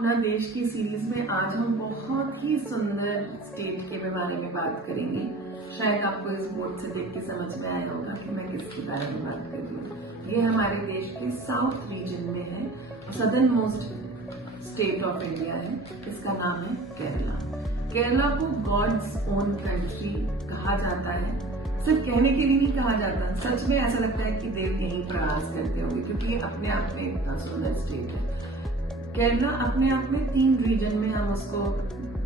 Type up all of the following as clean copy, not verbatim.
अपना देश की सीरीज में आज हम बहुत ही सुंदर स्टेट के बारे में बात करेंगे। शायद आपको इस बोर्ड से देख के समझ में आया होगा कि मैं किसके बारे में बात कर रही हूँ। ये हमारे देश के साउथ रीजन में है, southern most state of India है। इसका नाम है केरला। केरला को गॉड्स ओन कंट्री कहा जाता है। सिर्फ कहने के लिए नहीं कहा जाता, सच में ऐसा लगता है कि देव यहीं प्रवास करते होंगे, क्योंकि ये अपने आप में इतना सुंदर स्टेट है। केरला अपने आप में 3 रीजन में हम उसको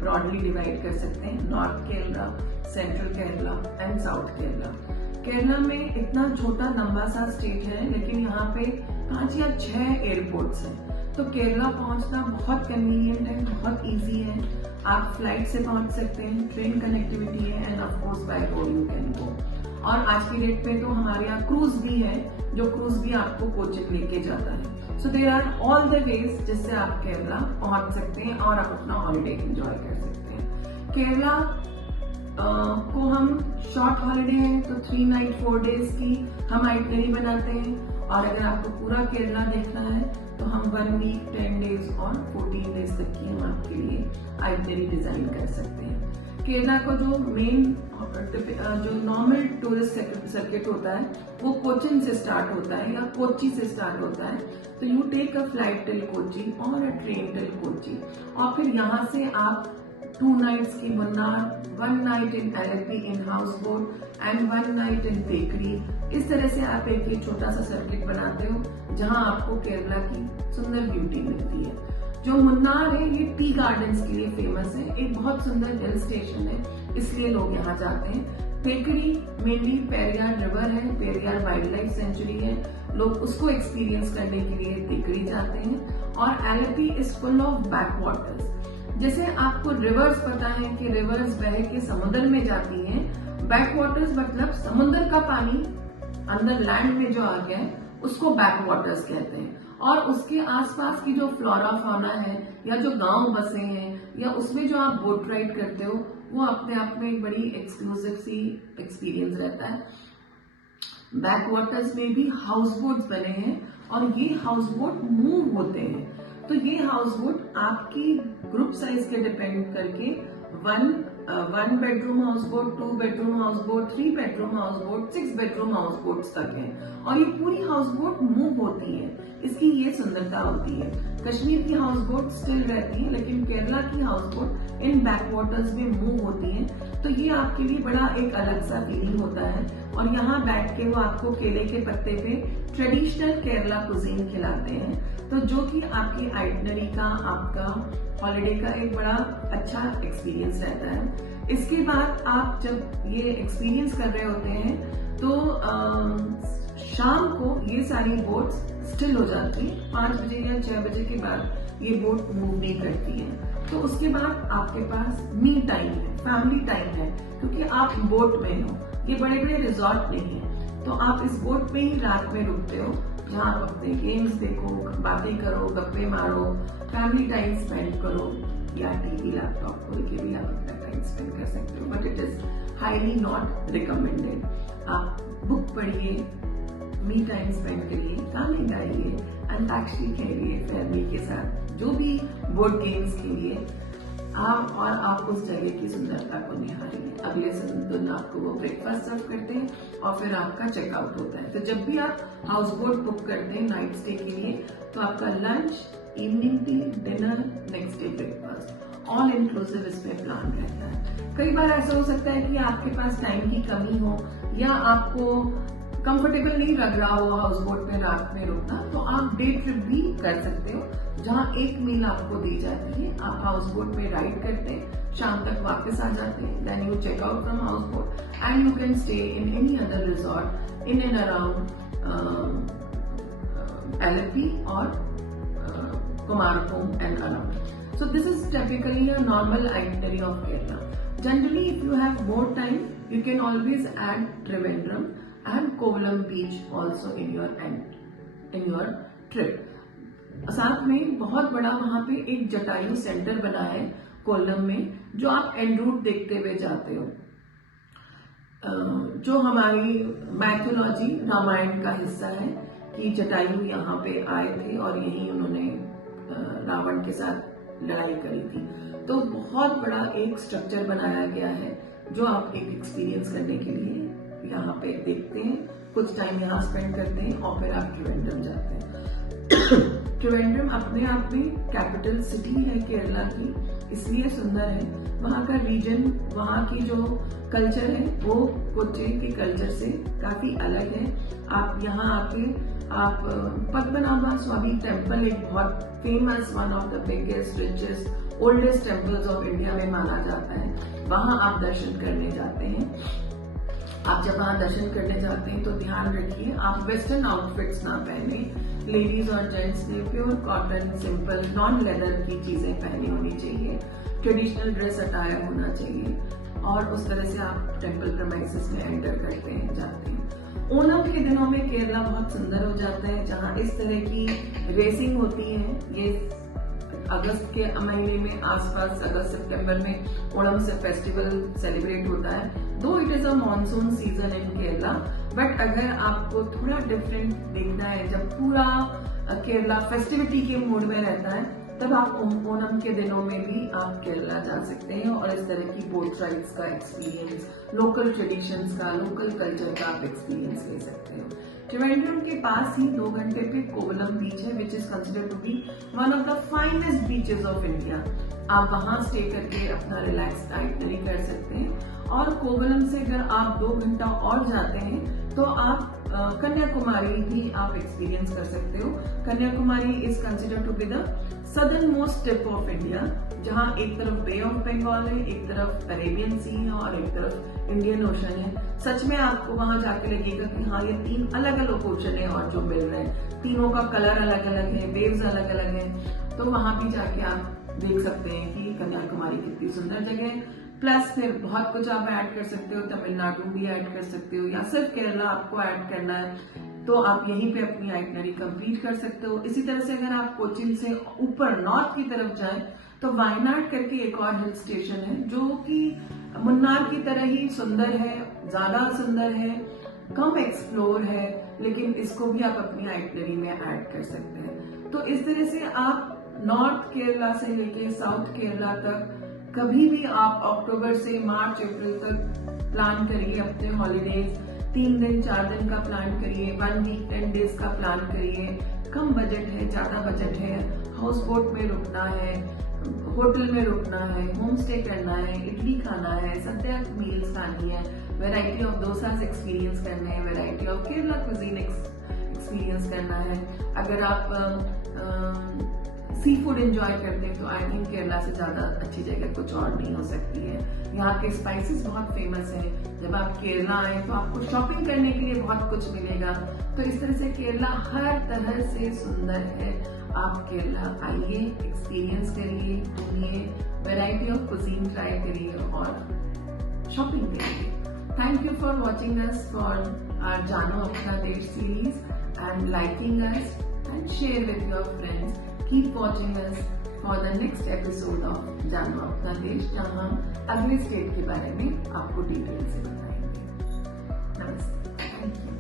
ब्रॉडली डिवाइड कर सकते हैं, north Kerala, central Kerala and south Kerala. Kerala में इतना छोटा लंबा सा स्टेट है, लेकिन यहाँ पे 5 या 6 एयरपोर्ट्स हैं, तो केरला पहुंचना बहुत कन्वीनियंट है, बहुत इजी है। आप फ्लाइट से पहुंच सकते हैं, ट्रेन कनेक्टिविटी है end of course by road you can go. और आज की डेट पे तो हमारे यहाँ क्रूज भी है, जो क्रूज भी आपको कोचिन लेके जाता है। So there are all the ways जिससे आप केरला पहुंच सकते हैं और आप अपना हॉलिडे एंजॉय कर सकते हैं। केरला को हम शॉर्ट हॉलिडे है तो 3 नाइट 4 डेज की हम आइटनरी बनाते हैं, और अगर आपको पूरा केरला देखना है तो हम 1 वीक 10 डेज और 14 डेज तक की हम आपके लिए आइटनरी डिजाइन कर सकते हैं। केरला को जो मेन जो नॉर्मल टूरिस्ट सर्किट होता है वो कोचिन से स्टार्ट होता है या कोच्चि से स्टार्ट होता है। तो you take a flight till Kochi और अ ट्रेन टिल कोच्चि, और फिर यहाँ से आप 2 नाइट्स की Munnar, 1 night in Alleppey in house boat and 1 night in पेकरी। इस तरह से आप एक ये छोटा सा सर्किट बनाते हो जहां आपको केरला की सुंदर ब्यूटी मिलती है। जो मुन्नार है ये टी गार्डन्स के लिए फेमस है, एक बहुत सुंदर हिल स्टेशन है, इसलिए लोग यहाँ जाते हैं। पेकरी मेनली पेरियार रिवर है, पेरियार वाइल्ड लाइफ सेंचुरी है, लोग उसको एक्सपीरियंस करने के लिए पेकरी जाते हैं। और Alleppey is full of back waters. जैसे आपको रिवर्स पता है कि रिवर्स बह के समुद्र में जाती हैं, बैक वाटर्स मतलब समुद्र का पानी अंदर लैंड में जो आ गया है उसको बैक वाटर्स कहते हैं। और उसके आसपास की जो फ्लोरा फौना है या जो गांव बसे हैं या उसमें जो आप बोट राइड करते हो, वो अपने आप में एक बड़ी एक्सक्लूसिव सी एक्सपीरियंस रहता है। बैक वाटर्स में भी हाउस बोट्स बने हैं और ये हाउस बोट मूव होते हैं। तो ये हाउस बोट आपकी ग्रुप साइज के डिपेंड करके 1 bedroom house boat, 2 bedroom house boat, 3 bedroom house boat, 6 bedroom house boats तक हैं, और ये पूरी हाउस बोट मूव होती है। इसकी ये सुंदरता होती है। कश्मीर की हाउस बोट स्टिल रहती है, लेकिन केरला की house boat in back waters में मूव होती है। तो ये आपके लिए बड़ा एक अलग सा फीलिंग होता है, और यहाँ बैठ के वो आपको केले के पत्ते पे ट्रेडिशनल केरला कुजीन खिलाते हैं, तो जो कि आपकी आइटनरी का, आपका हॉलिडे का एक बड़ा अच्छा एक्सपीरियंस रहता है। इसके बाद आप जब ये एक्सपीरियंस कर रहे होते हैं तो शाम को ये सारी बोट्स स्टिल हो जाती है। 5 बजे या 6 बजे के बाद ये बोट मूव नहीं करती है। तो उसके बाद आपके पास मी टाइम है, फैमिली टाइम है, क्योंकि आप बोट में हो। ये बड़े बड़े रिजॉर्ट नहीं है, तो आप इस बोट में ही रात में रुकते हो, जहाँ आप अपने गेम्स देखो, बातें करो, गप्पे मारो, फैमिली टाइम स्पेंड करो, या टीवी लैपटॉप खोल के भी आप अपना टाइम स्पेंड कर सकते हो, but it is highly not recommended. आप बुक पढ़िए, मी टाइम स्पेंड करिए, गाने गाइए, अंताक्षरी खेलिए फैमिली के साथ, जो भी बोर्ड गेम्स खेलिए आप उस जगह की सुंदरता को निहारिए। अगले दिन आपको वो ब्रेकफास्ट सर्व करते हैं और फिर आपका चेकआउट होता है। तो जब भी आप हाउस बोट बुक करते हैं नाइट स्टे के लिए, तो आपका lunch, evening tea, dinner, next day breakfast all inclusive इसमें प्लान रहता है। कई बार ऐसा हो सकता है कि आपके पास टाइम की कमी हो या आपको कंफर्टेबल नहीं लग रहा हो हाउस बोट में रात में रुकना, तो आप डे ट्रिप भी कर सकते हो, जहां एक मील आपको दी जाती है। आप हाउस बोट में राइड करते हैं, शाम तक वापस आ जाते हैं, then you check out from house boat and you can stay in any other resort in and around Alleppey और Kumarakom and around. So this is typically a normal itinerary of Kerala. Generally, if you have more time, you can always add Trivandrum and Kovalam beach also in your trip. साथ में बहुत बड़ा वहाँ पे एक Jatayu centre बना है कोल्लम में, जो आप एंड रूट देखते हुए जाते हो, जो हमारी मैथोलॉजी रामायण का हिस्सा है कि जटायु यहाँ पे आए थे और यहीं उन्होंने रावण के साथ लड़ाई करी थी। तो बहुत बड़ा एक स्ट्रक्चर बनाया गया है जो आप एक एक्सपीरियंस करने के लिए यहाँ पे देखते हैं, कुछ टाइम यहाँ स्पेंड करते हैं और फिर आप ट्रिवेंड्रम जाते हैं। ट्रिवेंड्रम अपने आप में कैपिटल सिटी है केरला की, इसलिए सुंदर है। वहाँ का रीजन, वहाँ की जो कल्चर है वो कोच्चि के कल्चर से काफी अलग है। आप यहाँ आके आप पद्मनाभ स्वामी टेम्पल, एक बहुत famous, one of the biggest, richest, oldest temples of India में माना जाता है, वहां आप दर्शन करने जाते हैं। आप जब वहां दर्शन करने जाते हैं तो ध्यान रखिए आप वेस्टर्न आउटफिट्स ना पहने। लेडीज और जेंट्स ने pure cotton, simple, non leather की चीजें पहनी होनी चाहिए। ट्रेडिशनल ड्रेस अटायर होना चाहिए और उस तरह से आप टेम्पल प्रमाइसेस में एंटर करते हैं, जाते हैं। ओणम के दिनों में केरला बहुत सुंदर हो जाता है, जहाँ इस तरह की रेसिंग होती है। ये अगस्त के महीने में आसपास, अगस्त सितंबर में ओणम से फेस्टिवल सेलिब्रेट होता है। दो it is a monsoon season in Kerala, but अगर आपको थोड़ा डिफरेंट देखना है, जब पूरा केरला फेस्टिविटी के मूड में रहता है, तब आप ओणम के दिनों में भी आप केरला जा सकते हैं और इस तरह की बोट राइड्स का एक्सपीरियंस, लोकल ट्रेडिशंस का, लोकल कल्चर का आप एक्सपीरियंस ले सकते हो। ट्रिवेंड्रम के पास ही 2 घंटे पे कोवलम बीच है, which is considered to be one of the finest beaches of India. आप वहां स्टे करके अपना रिलैक्स आइटनरी कर सकते हैं। और कोवलम से अगर आप 2 घंटा और जाते हैं तो आप कन्याकुमारी भी आप एक्सपीरियंस कर सकते हो। Kanyakumari is considered to be the southern most tip of India, जहाँ एक तरफ बे ऑफ बंगाल है, एक तरफ अरेबियन सी है और एक तरफ इंडियन ओशन है। सच में आपको वहां जाके लगेगा कि हाँ, ये 3 अलग अलग ओशन है और जो मिल रहे हैं, तीनों का कलर अलग अलग है, वेव्स अलग अलग है। तो वहां भी जाके आप देख सकते हैं कि कन्याकुमारी कितनी सुंदर जगह है। प्लस फिर बहुत कुछ आप ऐड कर सकते हो, तमिलनाडु भी ऐड कर सकते हो, या सिर्फ केरला आपको ऐड करना है तो आप यहीं पे अपनी आइटनरी कंप्लीट कर सकते हो। इसी तरह से अगर आप कोचिन से ऊपर नॉर्थ की तरफ जाएं तो वायनाड करके एक और हिल स्टेशन है जो कि मुन्नार की तरह ही सुंदर है, ज्यादा सुंदर है, कम एक्सप्लोर है, लेकिन इसको भी आप अपनी आइटनरी में ऐड कर सकते हैं। तो इस तरह से आप नॉर्थ केरला से लेके साउथ केरला तक कभी भी आप अक्टूबर से मार्च अप्रैल तक प्लान करिए अपने हॉलीडेज। 3 दिन 4 दिन का प्लान करिए, 1 वीक 10 डेज का प्लान करिए। कम बजट है, ज्यादा बजट है, हाउस बोट में रुकना है, होटल में रुकना है, होम स्टे करना है, इडली खाना है, सद्या मील्स खानी है, वेराइटी ऑफ डोसास एक्सपीरियंस करने हैं, variety of Kerala cuisine experience करना है। अगर आप सी फूड एंजॉय करते हैं तो आई थिंक केरला से ज्यादा अच्छी जगह कुछ और नहीं हो सकती है। यहाँ के स्पाइसेस बहुत फेमस हैं। जब आप केरला आए तो आपको शॉपिंग करने के लिए बहुत कुछ मिलेगा। तो इस तरह से केरला हर तरह से सुंदर है। आप केरला आइए, एक्सपीरियंस करिए, घूमिए, वैरायटी ऑफ कुजीन ट्राई करिए और शॉपिंग करिए। Thank you for watching us for our जानो अपना देश series and liking us and share with your friends. Keep watching us for the next episode of जानो अपना देश, जहाँ हम अगले स्टेट के बारे में आपको डिटेल से बताएंगे। नमस्ते, थैंक यू।